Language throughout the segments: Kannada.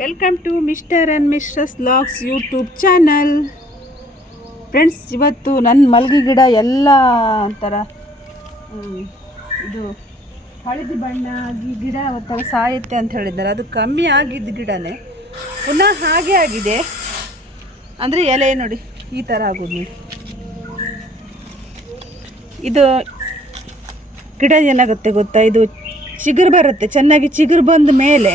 Welcome to mister and misters vlogs YouTube channel. Friends, ಇವತ್ತು ನನ್ನ ಮಲ್ಗೆ ಗಿಡ ಎಲ್ಲ ಒಂಥರ ಇದು ಹಳದಿ ಬಣ್ಣ ಆಗಿ ಗಿಡ ಒಂಥರ ಸಾಯುತ್ತೆ ಅಂತ ಹೇಳಿದ್ದಾರೆ. ಅದು ಕಮ್ಮಿ ಆಗಿದ್ದ ಗಿಡನೇ ಪುನಃ ಹಾಗೆ ಆಗಿದೆ. ಅಂದರೆ ಎಲೆ ನೋಡಿ ಈ ಥರ ಆಗೋದು ನೋಡಿ. ಇದು ಗಿಡ ಏನಾಗುತ್ತೆ ಗೊತ್ತಾ, ಇದು ಚಿಗುರು ಬರುತ್ತೆ. ಚೆನ್ನಾಗಿ ಚಿಗುರು ಬಂದ ಮೇಲೆ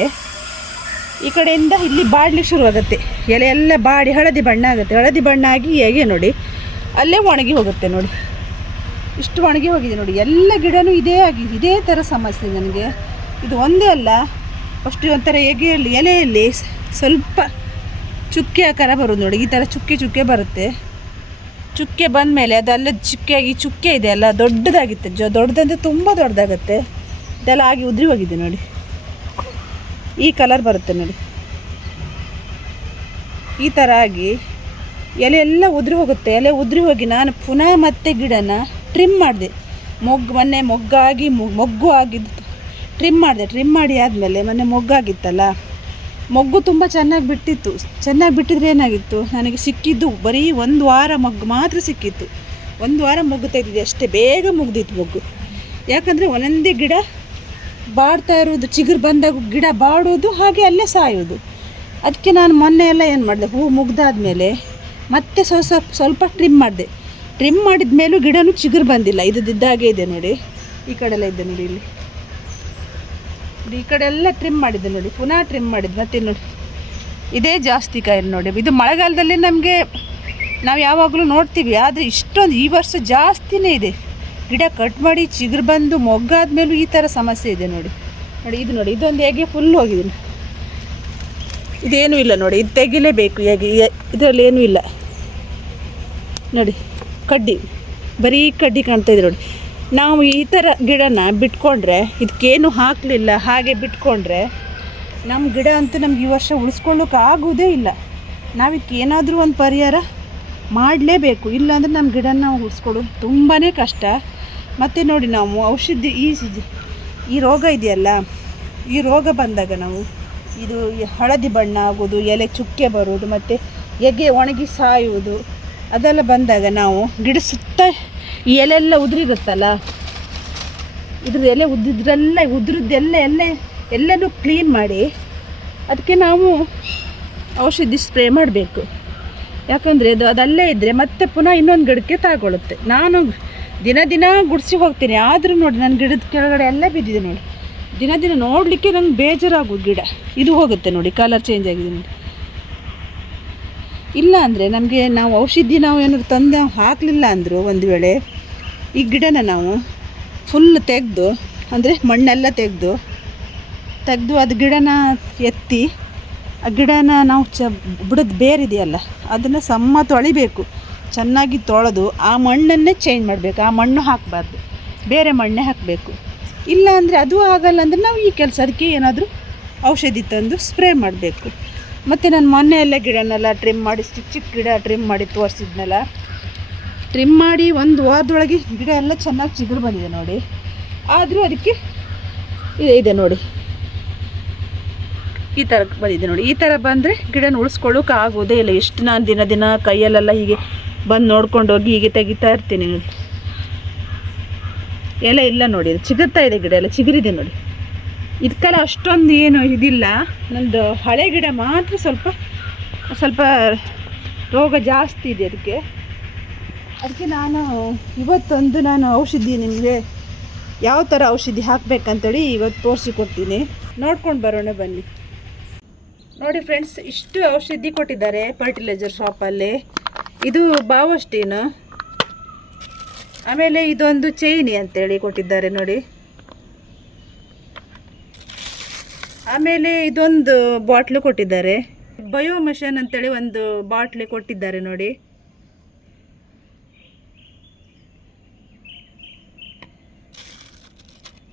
ಈ ಕಡೆಯಿಂದ ಇಲ್ಲಿ ಬಾಡಲಿಕ್ಕೆ ಶುರುವಾಗುತ್ತೆ. ಎಲೆ ಎಲ್ಲ ಬಾಡಿ ಹಳದಿ ಬಣ್ಣ ಆಗುತ್ತೆ. ಹಳದಿ ಬಣ್ಣ ಆಗಿ ಹೇಗೆ ನೋಡಿ ಅಲ್ಲೇ ಒಣಗಿ ಹೋಗುತ್ತೆ ನೋಡಿ. ಇಷ್ಟು ಒಣಗಿ ಹೋಗಿದೆ ನೋಡಿ. ಎಲ್ಲ ಗಿಡನೂ ಇದೇ ಥರ ಸಮಸ್ಯೆ ನನಗೆ. ಇದು ಒಂದೇ ಅಲ್ಲ, ಅಷ್ಟು ಒಂಥರ ಎಲೆಯಲ್ಲಿ ಸ್ವಲ್ಪ ಚುಕ್ಕೆ ಆಕಾರ ಬರೋದು ನೋಡಿ. ಈ ಥರ ಚುಕ್ಕೆ ಬರುತ್ತೆ. ಚುಕ್ಕೆ ಬಂದ ಮೇಲೆ ಅದೆಲ್ಲ ಚುಕ್ಕೆ ಇದೆ ಅಲ್ಲ, ದೊಡ್ಡದಾಗಿತ್ತು. ದೊಡ್ಡದಂದರೆ ತುಂಬ ದೊಡ್ಡದಾಗುತ್ತೆ. ಇದೆಲ್ಲ ಆಗಿ ಉದುರಿ ಹೋಗಿದೆ ನೋಡಿ. ಈ ಕಲರ್ ಬರುತ್ತೆ ನೋಡಿ. ಈ ಥರ ಆಗಿ ಎಲೆ ಎಲ್ಲ ಉದುರಿ ಹೋಗುತ್ತೆ. ಎಲೆ ಉದುರಿ ಹೋಗಿ ನಾನು ಪುನಃ ಮತ್ತೆ ಗಿಡನ ಟ್ರಿಮ್ ಮಾಡಿದೆ. ಮೊನ್ನೆ ಮೊಗ್ಗು ಆಗಿದ್ದು ಟ್ರಿಮ್ ಮಾಡಿದೆ. ಟ್ರಿಮ್ ಮಾಡಿ ಆದಮೇಲೆ ಮೊನ್ನೆ ಮೊಗ್ಗಾಗಿತ್ತಲ್ಲ, ಮೊಗ್ಗು ತುಂಬ ಚೆನ್ನಾಗಿ ಬಿಟ್ಟಿತ್ತು. ಚೆನ್ನಾಗಿ ಬಿಟ್ಟಿದ್ರೆ ಏನಾಗಿತ್ತು, ನನಗೆ ಸಿಕ್ಕಿದ್ದು ಬರೀ 1 ವಾರ ಮೊಗ್ಗು ಮಾತ್ರ ಸಿಕ್ಕಿತ್ತು. 1 ವಾರ ಮೊಗ್ಗು ತೆಗೆದಿದೆ ಅಷ್ಟೇ. ಬೇಗ ಮುಗ್ದಿತ್ತು ಮೊಗ್ಗು. ಯಾಕಂದರೆ ಒಂದೊಂದೇ ಗಿಡ ಬಾಡ್ತಾ ಇರೋದು, ಚಿಗುರು ಬಂದಾಗ ಗಿಡ ಬಾಡೋದು, ಹಾಗೆ ಅಲ್ಲೇ ಸಾಯೋದು. ಅದಕ್ಕೆ ನಾನು ಮೊನ್ನೆ ಎಲ್ಲ ಏನು ಮಾಡಿದೆ, ಹೂ ಮುಗ್ದಾದ್ಮೇಲೆ ಮತ್ತೆ ಸ್ವಲ್ಪ ಟ್ರಿಮ್ ಮಾಡಿದೆ. ಟ್ರಿಮ್ ಮಾಡಿದ ಮೇಲೂ ಗಿಡನೂ ಚಿಗುರು ಬಂದಿಲ್ಲ. ಇದ್ದಾಗೆ ಇದೆ ನೋಡಿ. ಈ ಕಡೆ ಎಲ್ಲ ಇದೆ ನೋಡಿ. ಇಲ್ಲಿ ಈ ಕಡೆ ಎಲ್ಲ ಟ್ರಿಮ್ ಮಾಡಿದ್ದೆ ನೋಡಿ. ಪುನಃ ಟ್ರಿಮ್ ಮಾಡಿದ್ದು ಮತ್ತೆ ನೋಡಿ. ಇದೇ ಜಾಸ್ತಿ ಕಾಯಿಲೆ ನೋಡಿ. ಇದು ಮಳೆಗಾಲದಲ್ಲಿ ನಮಗೆ ನಾವು ಯಾವಾಗಲೂ ನೋಡ್ತೀವಿ, ಆದರೆ ಇಷ್ಟೊಂದು ಈ ವರ್ಷ ಜಾಸ್ತಿನೇ ಇದೆ. ಗಿಡ ಕಟ್ ಮಾಡಿ ಚಿಗುರು ಬಂದು ಮೊಗ್ಗಾದ ಮೇಲೂ ಈ ಥರ ಸಮಸ್ಯೆ ಇದೆ ನೋಡಿ. ಇದು ನೋಡಿ, ಇದೊಂದು ಹೇಗೆ ಫುಲ್ ಹೋಗಿದೆ. ಇದೇನೂ ಇಲ್ಲ ನೋಡಿ. ಇದು ತೆಗಿಲೇಬೇಕು. ಹೇಗೆ ಇದರಲ್ಲಿ ಏನೂ ಇಲ್ಲ ನೋಡಿ. ಕಡ್ಡಿ, ಬರೀ ಕಡ್ಡಿ ಕಾಣ್ತಾ ಇದೆ ನೋಡಿ. ನಾವು ಈ ಥರ ಗಿಡನ ಬಿಟ್ಕೊಂಡ್ರೆ, ಇದಕ್ಕೇನು ಹಾಕಲಿಲ್ಲ, ಹಾಗೆ ಬಿಟ್ಕೊಂಡ್ರೆ ನಮ್ಮ ಗಿಡ ಅಂತೂ ನಮ್ಗೆ ಈ ವರ್ಷ ಉಳಿಸ್ಕೊಳ್ಳೋಕೆ ಆಗೋದೇ ಇಲ್ಲ. ನಾವಿದಕ್ಕೆ ಏನಾದರೂ ಒಂದು ಪರಿಹಾರ ಮಾಡಲೇಬೇಕು. ಇಲ್ಲಾಂದರೆ ನಮ್ಮ ಗಿಡನ ನಾವು ಉಳಿಸ್ಕೊಳ್ಳೋದು ತುಂಬಾ ಕಷ್ಟ. ಮತ್ತು ನೋಡಿ, ನಾವು ಔಷಧಿ ಈ ರೋಗ ಇದೆಯಲ್ಲ, ಈ ರೋಗ ಬಂದಾಗ ನಾವು ಇದು ಹಳದಿ ಬಣ್ಣ ಆಗೋದು, ಎಲೆ ಚುಕ್ಕೆ ಬರೋದು, ಮತ್ತು ಎಗೆ ಒಣಗಿ ಸಾಯುವುದು, ಅದೆಲ್ಲ ಬಂದಾಗ ನಾವು ಗಿಡ ಸುತ್ತ ಈ ಎಲೆಲ್ಲ ಉದುರಿರುತ್ತಲ್ಲ, ಇದ್ರ ಎಲೆ ಎಲ್ಲನೂ ಕ್ಲೀನ್ ಮಾಡಿ ಅದಕ್ಕೆ ನಾವು ಔಷಧಿ ಸ್ಪ್ರೇ ಮಾಡಬೇಕು. ಯಾಕಂದರೆ ಅದಲ್ಲೇ ಇದ್ದರೆ ಮತ್ತೆ ಪುನಃ ಇನ್ನೊಂದು ಗಿಡಕ್ಕೆ ತಗೊಳ್ಳುತ್ತೆ. ನಾನು ದಿನ ಗುಡಿಸಿ ಹೋಗ್ತೀನಿ, ಆದರೂ ನೋಡಿ ನನ್ನ ಗಿಡದ ಕೆಳಗಡೆ ಎಲ್ಲ ಬಿದ್ದಿದೆ ನೋಡಿ. ದಿನ ನೋಡಲಿಕ್ಕೆ ನಂಗೆ ಬೇಜಾರಾಗೋದು. ಗಿಡ ಇದು ಹೋಗುತ್ತೆ ನೋಡಿ, ಕಲರ್ ಚೇಂಜ್ ಆಗಿದೆ ನೋಡಿ. ಇಲ್ಲ ಅಂದರೆ ನಮಗೆ ನಾವು ಔಷಧಿ ಏನಾದ್ರು ತಂದು ಹಾಕಲಿಲ್ಲ ಅಂದರೂ ಒಂದು ವೇಳೆ ಈ ಗಿಡನ ನಾವು ಫುಲ್ ತೆಗೆದು, ಅಂದರೆ ಮಣ್ಣೆಲ್ಲ ತೆಗೆದು ಅದು ಗಿಡನ ಎತ್ತಿ, ಆ ಗಿಡನ ನಾವು ಬುಡದ ಬೇರಿದೆಯಲ್ಲ ಅದನ್ನು ತೊಳಿಬೇಕು. ಚೆನ್ನಾಗಿ ತೊಳೆದು ಆ ಮಣ್ಣನ್ನೇ ಚೇಂಜ್ ಮಾಡಬೇಕು. ಆ ಮಣ್ಣು ಹಾಕಬಾರ್ದು, ಬೇರೆ ಮಣ್ಣೇ ಹಾಕಬೇಕು. ಇಲ್ಲ ಅಂದರೆ ಅದು ಆಗಲ್ಲ ಅಂದರೆ ನಾವು ಈ ಕೆಲಸ ಅದಕ್ಕೆ ಏನಾದರೂ ಔಷಧಿ ತಂದು ಸ್ಪ್ರೇ ಮಾಡಬೇಕು. ಮತ್ತು ನಾನು ಮೊನ್ನೆ ಎಲ್ಲ ಗಿಡನೆಲ್ಲ ಟ್ರಿಮ್ ಮಾಡಿ, ಚಿಕ್ಕ ಗಿಡ ಟ್ರಿಮ್ ಮಾಡಿ ತೋರಿಸಿದ್ನಲ್ಲ, ಟ್ರಿಮ್ ಮಾಡಿ 1 ವಾರದೊಳಗೆ ಗಿಡ ಎಲ್ಲ ಚೆನ್ನಾಗಿ ಚಿಗುರು ಬಂದಿದೆ ನೋಡಿ. ಆದರೂ ಅದಕ್ಕೆ ಇದೆ ನೋಡಿ, ಈ ಥರ ಬಂದಿದೆ ನೋಡಿ. ಈ ಥರ ಬಂದರೆ ಗಿಡನ ಉಳಿಸ್ಕೊಳ್ಳೋಕೆ ಆಗೋದೇ ಇಲ್ಲ. ಎಷ್ಟು ನಾನು ದಿನ ಕೈಯಲ್ಲೆಲ್ಲ ಹೀಗೆ ಬಂದು ನೋಡ್ಕೊಂಡು ಹೋಗಿ ಹೀಗೆ ತೆಗಿತಾ ಇರ್ತೀನಿ ನೋಡಿ. ಎಲೆ ಇಲ್ಲ ನೋಡಿ, ಅದು ಚಿಗುರ್ತಾ ಇದೆ. ಗಿಡ ಎಲ್ಲ ಚಿಗುರಿದೆ ನೋಡಿ. ಇದಕ್ಕೆಲ್ಲ ಅಷ್ಟೊಂದು ಏನು ಇದಿಲ್ಲ. ನಂದು ಹಳೆ ಗಿಡ ಮಾತ್ರ ಸ್ವಲ್ಪ ರೋಗ ಜಾಸ್ತಿ ಇದೆ ಅದಕ್ಕೆ ನಾನು ಇವತ್ತೊಂದು ಔಷಧಿ ನಿಮಗೆ ಯಾವ ಥರ ಔಷಧಿ ಹಾಕಬೇಕಂತೇಳಿ ಇವತ್ತು ತೋರಿಸಿಕೊಡ್ತೀನಿ. ನೋಡ್ಕೊಂಡು ಬರೋಣ ಬನ್ನಿ. ನೋಡಿ ಫ್ರೆಂಡ್ಸ್, ಇಷ್ಟು ಔಷಧಿ ಕೊಟ್ಟಿದ್ದಾರೆ ಫರ್ಟಿಲೈಸರ್ ಶಾಪಲ್ಲಿ. ಇದು ಬಾವಸ್ಟೀನು, ಆಮೇಲೆ ಇದೊಂದು ಚೈನಿ ಅಂತೇಳಿ ಕೊಟ್ಟಿದ್ದಾರೆ ನೋಡಿ. ಆಮೇಲೆ ಇದೊಂದು ಬಾಟ್ಲು ಕೊಟ್ಟಿದ್ದಾರೆ. ಬಯೋಮಿಷನ್ ಅಂತೇಳಿ ಒಂದು ಬಾಟ್ಲಿ ಕೊಟ್ಟಿದ್ದಾರೆ ನೋಡಿ.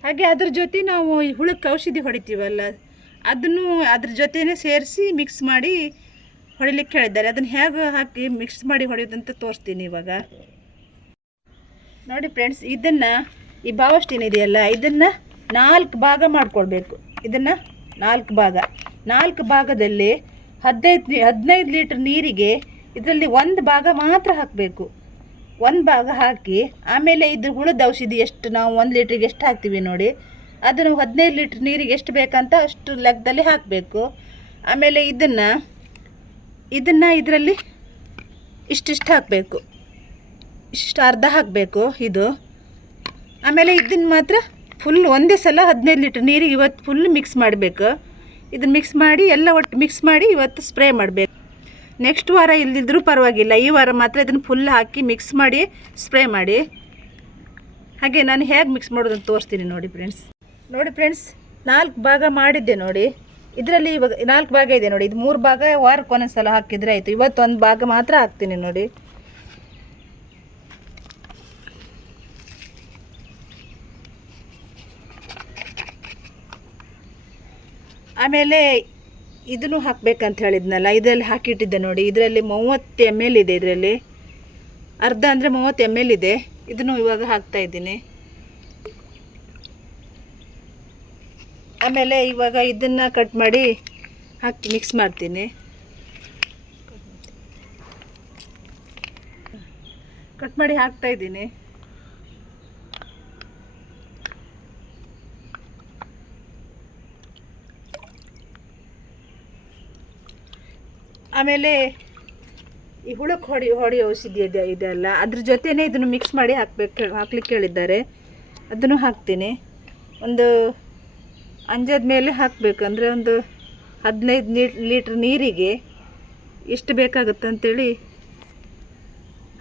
ಹಾಗೆ ಅದ್ರ ಜೊತೆ ನಾವು ಹುಳಕ್ಕೆ ಔಷಧಿ ಹೊಡಿತೀವಲ್ಲ, ಅದನ್ನು ಅದ್ರ ಜೊತೆನೇ ಸೇರಿಸಿ ಮಿಕ್ಸ್ ಮಾಡಿ ಹೊಡಿಲಿಕ್ಕೆ ಹೇಳಿದ್ದಾರೆ. ಅದನ್ನು ಹೇಗೆ ಹಾಕಿ ಮಿಕ್ಸ್ ಮಾಡಿ ಹೊಡೆಯೋದಂತ ತೋರಿಸ್ತೀನಿ ಇವಾಗ. ನೋಡಿ ಫ್ರೆಂಡ್ಸ್, ಇದನ್ನು ಈ ಬಾವಸ್ಟೀನ್ ಇದೆಯಲ್ಲ, ಇದನ್ನು 4 ಭಾಗ ಮಾಡ್ಕೊಳ್ಬೇಕು. ಇದನ್ನು 4 ಭಾಗ 4 ಭಾಗದಲ್ಲಿ 15 ಲೀಟ್ರ್ ನೀರಿಗೆ ಇದರಲ್ಲಿ 1 ಭಾಗ ಮಾತ್ರ ಹಾಕಬೇಕು. 1 ಭಾಗ ಹಾಕಿ ಆಮೇಲೆ ಇದು ಹುಳದ ಔಷಧಿ ಎಷ್ಟು ನಾವು 1 ಲೀಟ್ರಿಗೆ ಎಷ್ಟು ಹಾಕ್ತೀವಿ ನೋಡಿ, ಅದನ್ನು 15 ಲೀಟ್ರ್ ನೀರಿಗೆ ಎಷ್ಟು ಬೇಕಂತ ಅಷ್ಟು ಲೆಕ್ಕದಲ್ಲಿ ಹಾಕಬೇಕು. ಆಮೇಲೆ ಇದನ್ನು ಇದರಲ್ಲಿ ಇಷ್ಟಿಷ್ಟು ಹಾಕಬೇಕು, ಇಷ್ಟು ಅರ್ಧ ಹಾಕಬೇಕು ಇದು. ಆಮೇಲೆ ಇದನ್ನು ಮಾತ್ರ ಫುಲ್ ಒಂದೇ ಸಲ 15 ಲೀಟ್ರ್ ನೀರಿಗೆ ಇವತ್ತು ಫುಲ್ ಮಿಕ್ಸ್ ಮಾಡಬೇಕು. ಇದನ್ನು ಮಿಕ್ಸ್ ಮಾಡಿ ಎಲ್ಲ ಒಟ್ಟು ಮಿಕ್ಸ್ ಮಾಡಿ ಇವತ್ತು ಸ್ಪ್ರೇ ಮಾಡಬೇಕು. ನೆಕ್ಸ್ಟ್ ವಾರ ಇಲ್ಲದಿದ್ದರೂ ಪರವಾಗಿಲ್ಲ, ಈ ವಾರ ಮಾತ್ರ ಇದನ್ನು ಫುಲ್ ಹಾಕಿ ಮಿಕ್ಸ್ ಮಾಡಿ ಸ್ಪ್ರೇ ಮಾಡಿ. ಹಾಗೆ ನಾನು ಹೇಗೆ ಮಿಕ್ಸ್ ಮಾಡೋದು ಅಂತ ತೋರಿಸ್ತೀನಿ ನೋಡಿ ಫ್ರೆಂಡ್ಸ್. 4 ಭಾಗ ಮಾಡಿದ್ದೆ ನೋಡಿ. ಇದರಲ್ಲಿ ಇವಾಗ 4 ಭಾಗ ಇದೆ ನೋಡಿ. ಇದು 3 ಭಾಗ ವಾರಕ್ಕೆ ಒಂದೊಂದು ಸಲ ಹಾಕಿದರೆ ಆಯಿತು. ಇವತ್ತು 1 ಭಾಗ ಮಾತ್ರ ಹಾಕ್ತೀನಿ ನೋಡಿ. ಆಮೇಲೆ ಇದನ್ನು ಹಾಕಬೇಕಂತ ಹೇಳಿದ್ನಲ್ಲ, ಇದರಲ್ಲಿ ಹಾಕಿಟ್ಟಿದ್ದೆ ನೋಡಿ. ಇದರಲ್ಲಿ 30 ml ಇದೆ, ಇದರಲ್ಲಿ ಅರ್ಧ ಅಂದರೆ 30 ml ಇದೆ. ಇದನ್ನು ಇವಾಗ ಹಾಕ್ತಾಯಿದ್ದೀನಿ. ಆಮೇಲೆ ಇವಾಗ ಇದನ್ನು ಕಟ್ ಮಾಡಿ ಹಾಕಿ ಮಿಕ್ಸ್ ಮಾಡ್ತೀನಿ. ಕಟ್ ಮಾಡಿ ಹಾಕ್ತಾಯಿದ್ದೀನಿ. ಆಮೇಲೆ ಈ ಹುಳಕ್ಕೆ ಹೊಡಿ ಔಷಧಿ ಇದೆಲ್ಲ ಅದ್ರ ಜೊತೆನೇ ಇದನ್ನು ಮಿಕ್ಸ್ ಮಾಡಿ ಹಾಕ್ಲಿಕ್ಕೆ ಹೇಳಿದ್ದಾರೆ. ಅದನ್ನು ಹಾಕ್ತೀನಿ. ಒಂದು ಅಂಜದ ಮೇಲೆ ಹಾಕಬೇಕು, ಅಂದರೆ ಒಂದು 15 ಲೀಟ್ರ್ ನೀರಿಗೆ ಎಷ್ಟು ಬೇಕಾಗುತ್ತೆ ಅಂತೇಳಿ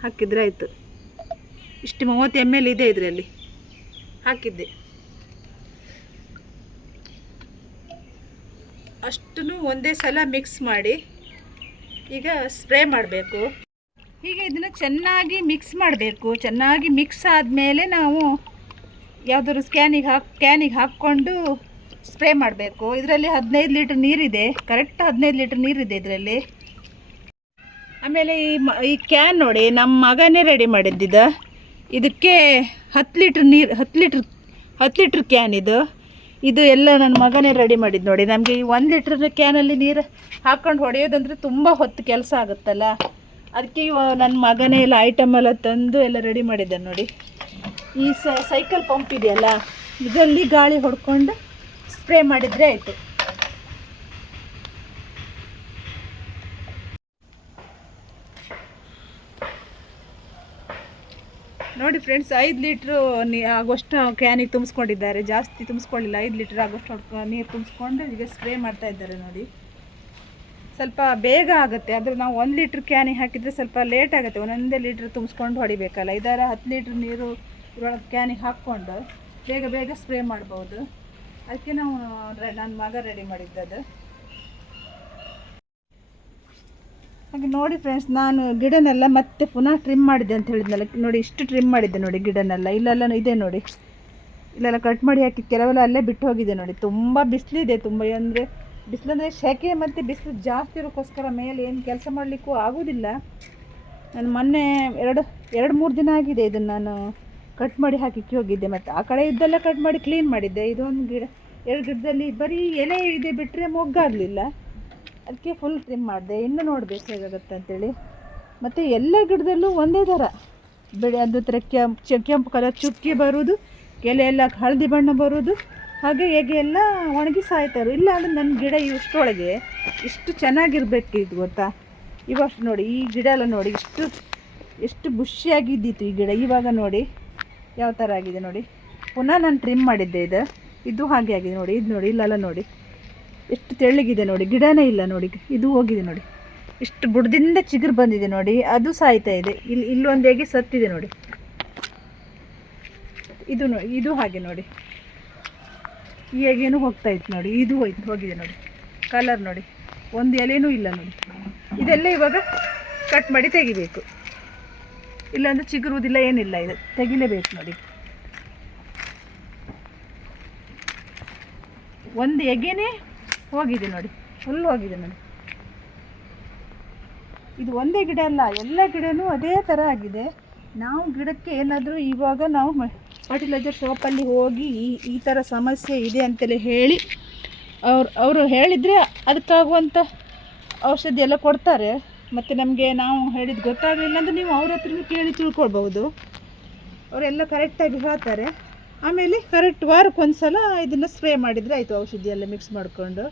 ಹಾಕಿದರೆ ಆಯಿತು. ಇಷ್ಟು 30 ml ಇದೆ, ಇದರಲ್ಲಿ ಹಾಕಿದ್ದೆ. ಅಷ್ಟನ್ನು ಒಂದೇ ಸಲ ಮಿಕ್ಸ್ ಮಾಡಿ ಈಗ ಸ್ಪ್ರೇ ಮಾಡಬೇಕು. ಹೀಗೆ ಇದನ್ನು ಚೆನ್ನಾಗಿ ಮಿಕ್ಸ್ ಮಾಡಬೇಕು. ಚೆನ್ನಾಗಿ ಮಿಕ್ಸ್ ಆದಮೇಲೆ ನಾವು ಯಾವುದಾದ್ರು ಕ್ಯಾನಿಗೆ ಹಾಕ್ಕೊಂಡು ಸ್ಪ್ರೇ ಮಾಡಬೇಕು. ಇದರಲ್ಲಿ 15 ಲೀಟ್ರ್ ನೀರಿದೆ, ಕರೆಕ್ಟ್ 15 ಲೀಟ್ರ್ ನೀರಿದೆ ಇದರಲ್ಲಿ. ಆಮೇಲೆ ಈ ಕ್ಯಾನ್ ನೋಡಿ, ನಮ್ಮ ಮಗನೇ ರೆಡಿ ಮಾಡಿದ್ದಿದ್ದ. ಇದಕ್ಕೆ 10 ಲೀಟ್ರ್ ನೀರು 10 ಲೀಟ್ರ್ ಕ್ಯಾನ್ ಇದು ಎಲ್ಲ ನನ್ನ ಮಗನೇ ರೆಡಿ ಮಾಡಿದ್ದು ನೋಡಿ. ನಮಗೆ ಈ 1 ಲೀಟ್ರ್ ಕ್ಯಾನಲ್ಲಿ ನೀರು ಹಾಕ್ಕೊಂಡು ಹೊಡೆಯೋದಂದರೆ ತುಂಬ ಹೊತ್ತು ಕೆಲಸ ಆಗುತ್ತಲ್ಲ, ಅದಕ್ಕೆ ನನ್ನ ಮಗನೇ ಎಲ್ಲ ಐಟಮ್ ಎಲ್ಲ ತಂದು ಎಲ್ಲ ರೆಡಿ ಮಾಡಿದ್ದೆ ನೋಡಿ. ಈ ಸೈಕಲ್ ಪಂಪ್ ಇದೆಯಲ್ಲ, ಇದರಲ್ಲಿ ಗಾಳಿ ಹೊಡ್ಕೊಂಡು ಸ್ಪ್ರೇ ಮಾಡಿದರೆ ಆಯಿತು. ನೋಡಿ ಫ್ರೆಂಡ್ಸ್, 5 ಲೀಟ್ರು ಆಗೋಷ್ಟು ಕ್ಯಾನಿಗೆ ತುಂಬಿಸ್ಕೊಂಡಿದ್ದಾರೆ. ಜಾಸ್ತಿ ತುಂಬಿಸ್ಕೊಳ್ಳಿಲ್ಲ, 5 ಲೀಟ್ರ್ ಆಗೋಷ್ಟು ನೀರು ತುಂಬಿಸ್ಕೊಂಡು ಈಗ ಸ್ಪ್ರೇ ಮಾಡ್ತಾ ಇದ್ದಾರೆ ನೋಡಿ. ಸ್ವಲ್ಪ ಬೇಗ ಆಗುತ್ತೆ, ಆದರೆ ನಾವು 1 ಲೀಟ್ರ್ ಕ್ಯಾನಿಗೆ ಹಾಕಿದರೆ ಸ್ವಲ್ಪ ಲೇಟ್ ಆಗುತ್ತೆ. 1 ಲೀಟ್ರ್ ತುಂಬಿಸ್ಕೊಂಡು ಹೊಡಿಬೇಕಲ್ಲ. ಇದರ 10 ಲೀಟ್ರ್ ನೀರು ಇದ್ರೊಳಗೆ ಕ್ಯಾನಿಗೆ ಹಾಕ್ಕೊಂಡು ಬೇಗ ಸ್ಪ್ರೇ ಮಾಡ್ಬೋದು. ಅದಕ್ಕೆ ನಾವು ನನ್ನ ಮಗ ರೆಡಿ ಮಾಡಿದ್ದದು. ಹಾಗೆ ನೋಡಿ ಫ್ರೆಂಡ್ಸ್, ನಾನು ಗಿಡನೆಲ್ಲ ಮತ್ತೆ ಪುನಃ ಟ್ರಿಮ್ ಮಾಡಿದ್ದೆ ಅಂತ ಹೇಳಿದ್ನಲ್ಲ ನೋಡಿ. ಇಷ್ಟು ಟ್ರಿಮ್ ಮಾಡಿದ್ದೆ ನೋಡಿ ಗಿಡನೆಲ್ಲ. ಇಲ್ಲೆಲ್ಲ ಇದೆ ನೋಡಿ, ಇಲ್ಲೆಲ್ಲ ಕಟ್ ಮಾಡಿ ಹಾಕಿ ಕೆಲವೆಲ್ಲ ಅಲ್ಲೇ ಬಿಟ್ಟು ಹೋಗಿದೆ ನೋಡಿ. ತುಂಬ ಬಿಸಿಲಿದೆ, ತುಂಬ ಅಂದರೆ ಬಿಸಿಲಂದರೆ ಸೆಕೆ ಮತ್ತು ಬಿಸಿಲು ಜಾಸ್ತಿ ಇರೋಕ್ಕೋಸ್ಕರ ಮೇಲೆ ಏನು ಕೆಲಸ ಮಾಡಲಿಕ್ಕೂ ಆಗೋದಿಲ್ಲ. ನಾನು ಮೊನ್ನೆ 2-3 ದಿನ ಆಗಿದೆ ಇದನ್ನು ನಾನು ಕಟ್ ಮಾಡಿ ಹಾಕಿಕ್ಕೆ ಹೋಗಿದ್ದೆ. ಮತ್ತು ಆ ಕಡೆ ಇದ್ದೆಲ್ಲ ಕಟ್ ಮಾಡಿ ಕ್ಲೀನ್ ಮಾಡಿದ್ದೆ. ಇದೊಂದು ಗಿಡ 2 ಗಿಡದಲ್ಲಿ ಬರೀ ಎಲೆ ಇದೆ ಬಿಟ್ಟರೆ ಮೊಗ್ಗಾಗಲಿಲ್ಲ. ಅದಕ್ಕೆ ಫುಲ್ ಟ್ರಿಮ್ ಮಾಡಿದೆ. ಇನ್ನೂ ನೋಡಬೇಕು ಹೇಗಾಗುತ್ತೆ ಅಂತೇಳಿ. ಮತ್ತು ಎಲ್ಲ ಗಿಡದಲ್ಲೂ ಒಂದೇ ಥರ ಅದು ಥರ ಕೆಂಪು ಕಲರ್ ಚುಕ್ಕಿ ಬರೋದು, ಎಲೆ ಎಲ್ಲ ಹಳದಿ ಬಣ್ಣ ಬರೋದು, ಹಾಗೆ ಹೇಗೆ ಎಲ್ಲ ಒಣಗಿ ಸಾಯ್ತಾರೆ. ಇಲ್ಲ ಅಂದರೆ ನನ್ನ ಗಿಡ ಇಷ್ಟೊಳಗೆ ಇಷ್ಟು ಚೆನ್ನಾಗಿರ್ಬೇಕು ಇದು ಗೊತ್ತಾ. ಇವಷ್ಟು ನೋಡಿ, ಈ ಗಿಡ ಎಲ್ಲ ನೋಡಿ ಎಷ್ಟು ಬುಷಿಯಾಗಿದ್ದಿತ್ತು ಈ ಗಿಡ. ಇವಾಗ ನೋಡಿ ಯಾವ ಥರ ಆಗಿದೆ ನೋಡಿ. ಪುನಃ ನಾನು ಟ್ರಿಮ್ ಮಾಡಿದ್ದೆ ಇದು ಹಾಗೆ ಆಗಿದೆ ನೋಡಿ. ಇದು ನೋಡಿ, ಇಲ್ಲೆಲ್ಲ ನೋಡಿ ಎಷ್ಟು ತೆಳ್ಳಗಿದೆ ನೋಡಿ. ಗಿಡನೇ ಇಲ್ಲ ನೋಡಿ, ಇದು ಹೋಗಿದೆ ನೋಡಿ. ಇಷ್ಟು ಬುಡದಿಂದ ಚಿಗುರು ಬಂದಿದೆ ನೋಡಿ. ಅದು ಸಾಯ್ತಾ ಇದೆ. ಇಲ್ಲೊಂದು ಹೇಗೆ ಸತ್ತಿದೆ ನೋಡಿ. ಇದು ಹಾಗೆ ನೋಡಿ, ಈ ಹೇಗೇನು ಹೋಗ್ತಾ ಇತ್ತು ನೋಡಿ. ಇದು ಹೋಗಿದೆ ನೋಡಿ. ಕಲರ್ ನೋಡಿ, ಒಂದು ಎಲೆನೂ ಇಲ್ಲ ನೋಡಿ. ಇದೆಲ್ಲ ಇವಾಗ ಕಟ್ ಮಾಡಿ ತೆಗಿಬೇಕು, ಇಲ್ಲಾಂದರೆ ಚಿಗುರುವುದಿಲ್ಲ, ಏನಿಲ್ಲ. ಇದು ತೆಗಿಲೇಬೇಕು ನೋಡಿ. ಒಂದು ಎಗೆನೇ ಹೋಗಿದೆ ನೋಡಿ, ಫುಲ್ ಹೋಗಿದೆ ನೋಡಿ. ಇದು ಒಂದೇ ಗಿಡ ಅಲ್ಲ, ಎಲ್ಲ ಗಿಡನೂ ಅದೇ ಥರ ಆಗಿದೆ. ನಾವು ಗಿಡಕ್ಕೆ ಏನಾದರೂ ಇವಾಗ ನಾವು ಫರ್ಟಿಲೈಸರ್ ಶಾಪಲ್ಲಿ ಹೋಗಿ ಈ ಥರ ಸಮಸ್ಯೆ ಇದೆ ಅಂತಲೇ ಹೇಳಿ ಅವರು ಹೇಳಿದರೆ ಅದಕ್ಕಾಗುವಂಥ ಔಷಧಿ ಎಲ್ಲ ಕೊಡ್ತಾರೆ. ಮತ್ತು ನಮಗೆ ನಾವು ಹೇಳಿದ್ದು ಗೊತ್ತಾಗಲಿಲ್ಲ ಅಂದರೆ ನೀವು ಅವ್ರ ಹತ್ರನೂ ಕೇಳಿ ತಿಳ್ಕೊಳ್ಬೋದು. ಅವರೆಲ್ಲ ಕರೆಕ್ಟಾಗಿ ಹೇಳ್ತಾರೆ. ಆಮೇಲೆ ಕರೆಕ್ಟ್ ವಾರಕ್ಕೊಂದು ಸಲ ಇದನ್ನು ಸ್ಪ್ರೇ ಮಾಡಿದರೆ ಆಯಿತು. ಔಷಧಿ ಎಲ್ಲ ಮಿಕ್ಸ್ ಮಾಡಿಕೊಂಡು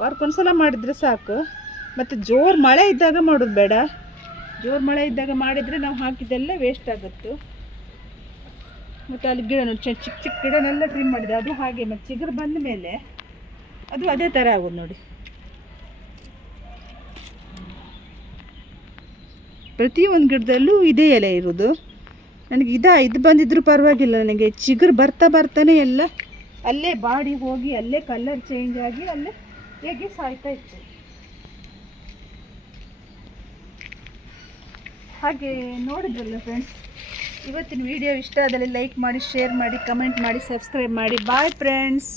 ವಾರಕ್ಕೊಂದು ಸಲ ಮಾಡಿದರೆ ಸಾಕು. ಮತ್ತು ಜೋರು ಮಳೆ ಇದ್ದಾಗ ಮಾಡೋದು ಬೇಡ. ಜೋರು ಮಳೆ ಇದ್ದಾಗ ಮಾಡಿದರೆ ನಾವು ಹಾಕಿದ್ದೆಲ್ಲ ವೇಸ್ಟ್ ಆಗುತ್ತೆ. ಮತ್ತು ಅಲ್ಲಿ ಗಿಡ ನೋಡಿ ಚಿಕ್ಕ ಚಿಕ್ಕ ಗಿಡನೆಲ್ಲ ಟ್ರಿಮ್ ಮಾಡಿದೆ, ಅದು ಹಾಗೆ. ಮತ್ತು ಚಿಗುರು ಬಂದ ಮೇಲೆ ಅದು ಅದೇ ಥರ ಆಗೋದು ನೋಡಿ. ಪ್ರತಿಯೊಂದು ಗಿಡದಲ್ಲೂ ಇದೇ ಎಲೆ ಇರೋದು. ನನಗೆ ಇದು ಬಂದಿದ್ರೂ ಪರವಾಗಿಲ್ಲ, ನನಗೆ ಚಿಗುರು ಬರ್ತಾನೆ ಎಲ್ಲ ಅಲ್ಲೇ ಬಾಡಿ ಹೋಗಿ ಅಲ್ಲೇ ಕಲರ್ ಚೇಂಜ್ ಆಗಿ ಅಲ್ಲೇ ಹೇಗೆ ಸಾಯ್ತಾ ಇತ್ತು. ಹಾಗೆ ನೋಡಿದ್ರಲ್ಲ ಫ್ರೆಂಡ್ಸ್, ಇವತ್ತಿನ ವಿಡಿಯೋ ಇಷ್ಟ ಆದಲ್ಲಿ ಲೈಕ್ ಮಾಡಿ, ಶೇರ್ ಮಾಡಿ, ಕಮೆಂಟ್ ಮಾಡಿ, ಸಬ್ಸ್ಕ್ರೈಬ್ ಮಾಡಿ. Bye friends.